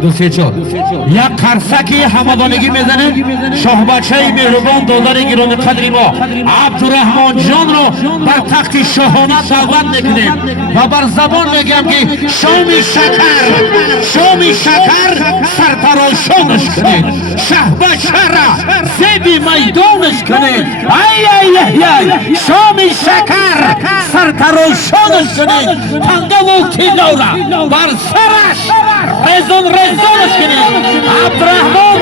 دوسیچو یک خرسکی همدانگی میزنه شاهبچه مهربان دادر گران قدری ما عبدالرحمن جان رو بر تخت شاهانه دعوت میکنیم و بر زبان میگم که شام شکر سرتراشانش کنید شاهبچه را زیبی میدانش کنید شام شکر سرتراشانش کنید تنگه و تیلا را بر سرش رزانش کنید عبدالرحمن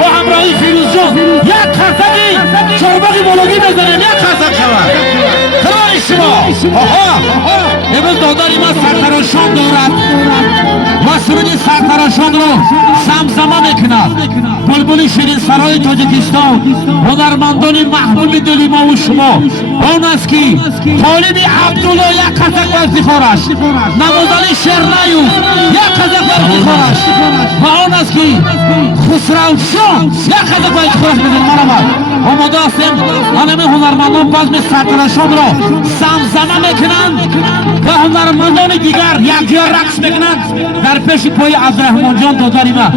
با همراهی فیروز جان یک خرسکی چارباقی بلوگی بزنیم یک خرسک شود خبر شما امروز داداری ما سرتراشان دارد مسئولین سرتراشان رو زمزمه میکند بلبل شیرین سرای تاجیکستان هنرمندان محبوب دلی ما و شما آن است که طالب عبدالله یک خرسک و افتخارش نوازنده شرنیو یک خرسک و افتخارش و آن است که خسرو شاه یک خرسک و افتخارش بزنیم آماده هستیم همه هنرمندان بزم سرتراشان را زمزمه میکنند و هنرمندان دیگر یک جا رقص میکنند در پیش پای عبدالرحمن جان داداری ما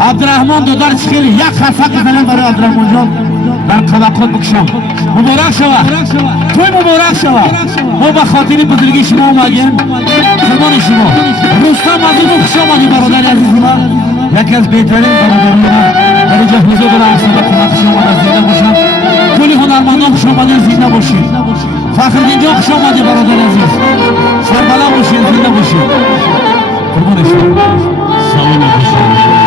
عبدالرحمن دادار خیلی یک خرسک بزنند برای عبدالرحمن جان در قدقات بکشم مبارک شود توی مبارک شود ما به خاطر بزرگی شما اومدیم فرمان شما رستم از این خوش آمدی برادر عزیز ما یکی از بهترین برادران ما در اینجا حضور دارم سبب کنم خوش آمد زنده باشم کلی هنرمندان خوش آمدین زنده باشید فخرالدین جان خوش آمدی برادر عزیز سربلند باشید زنده باشید فرمان شما سلام باشید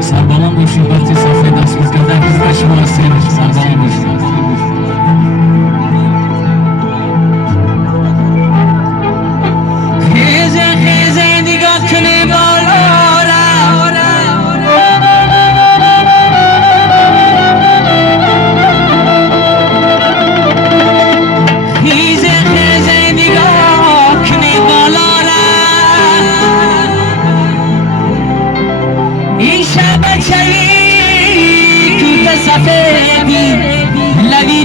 سربلند باشید وقتی صفحه دست می‌کردن هیچ شما هستید سربلند باشید خیزه نگاه کنه بالا خیزه نگاه کنه بالا این شب چلی تو سفیدی لبی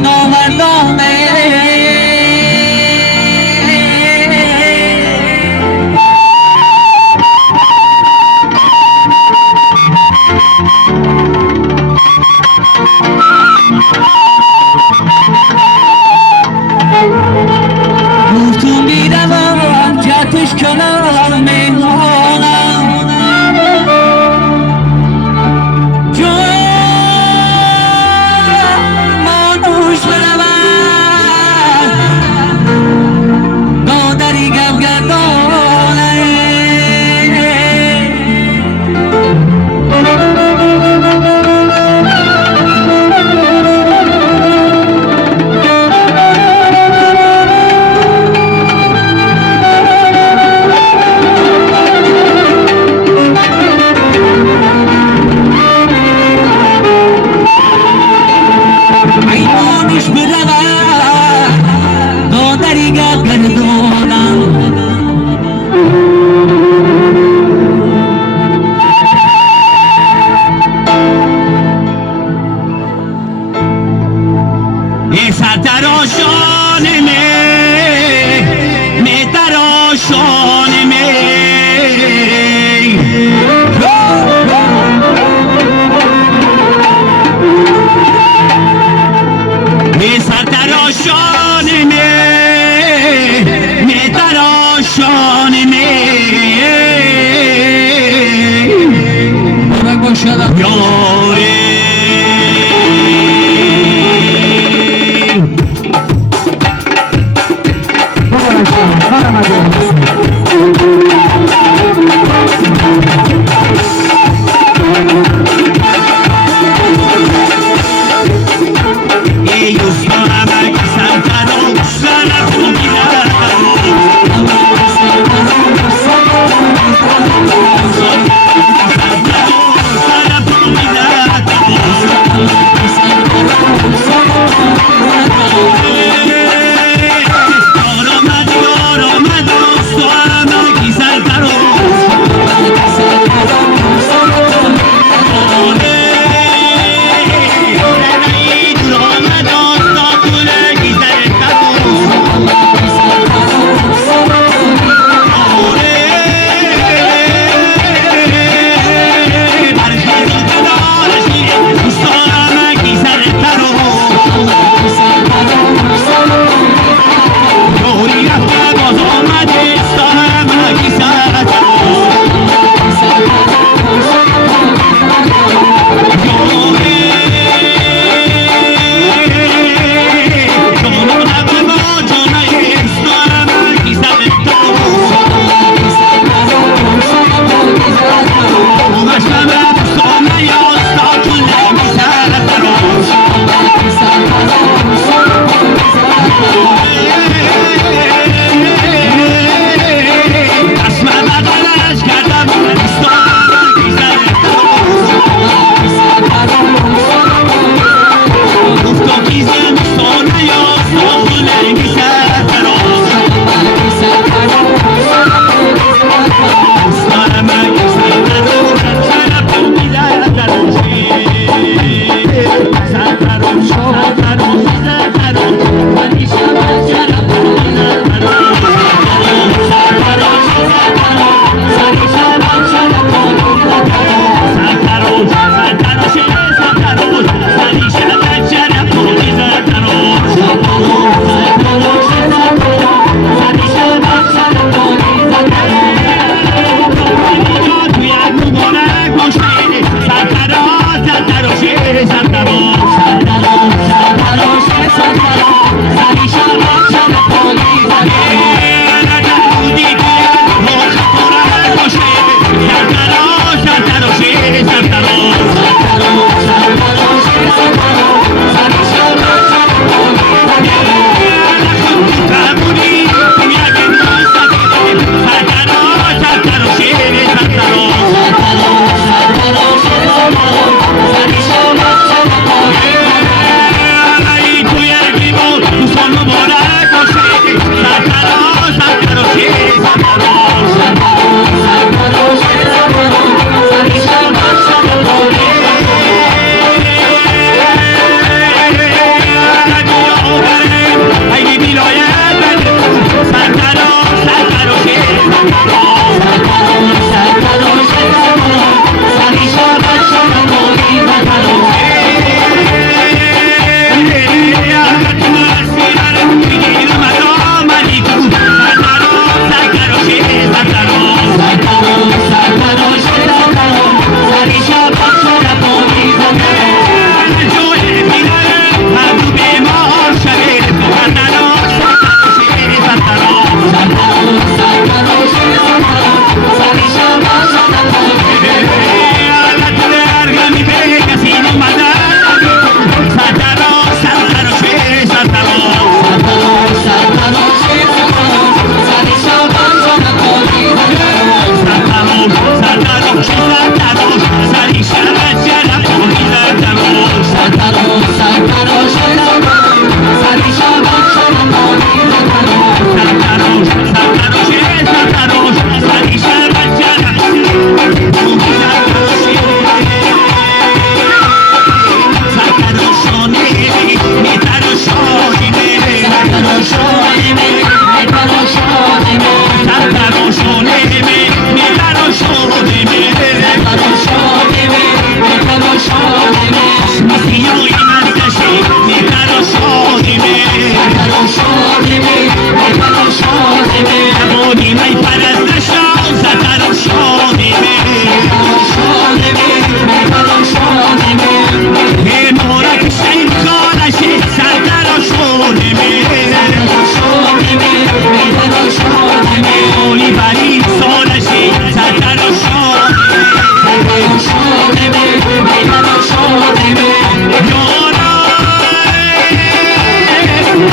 خوش برود دادریگه گردونم ایسا تراشان می تراشان ایسا تراشان می تراشان یاری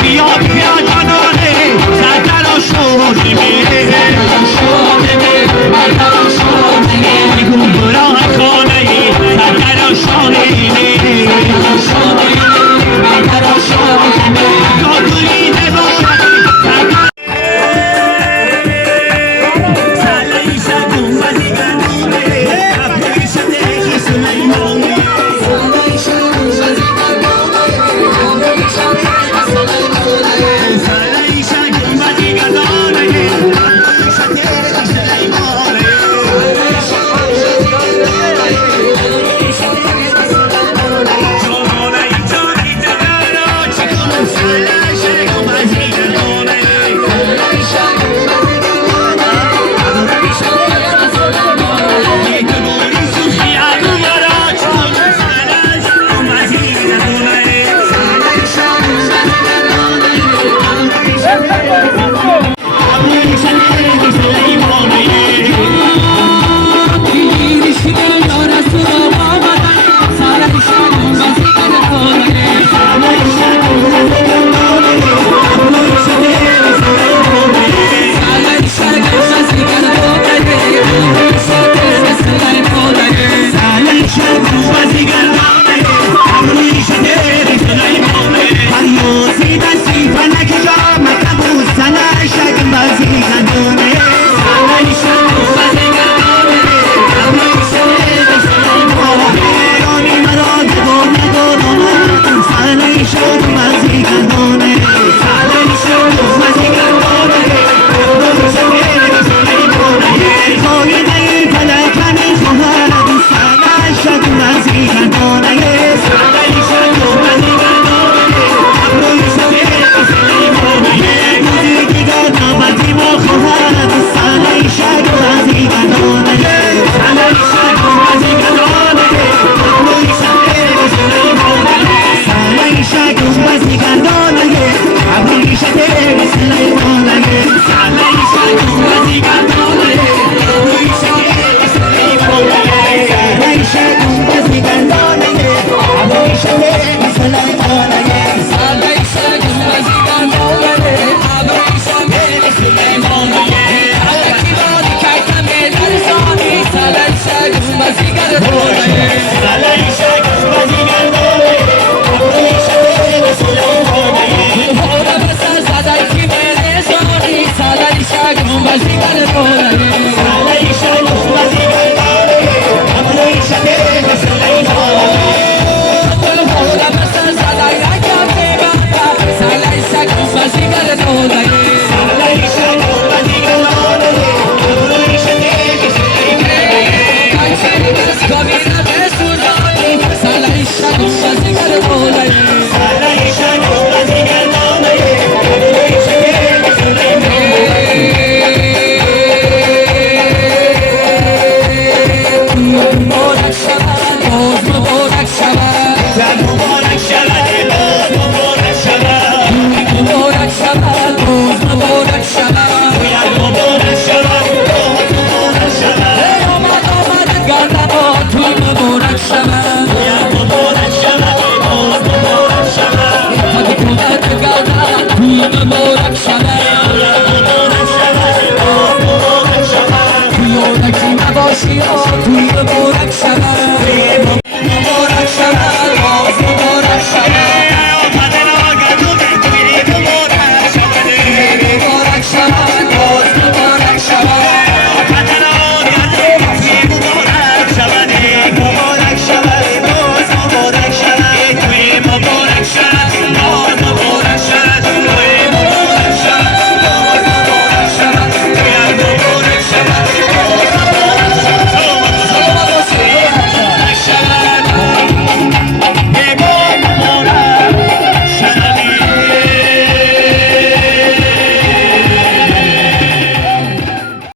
بیا بیا جانانه سرتراشانه میگون برای خانه سرتراشانه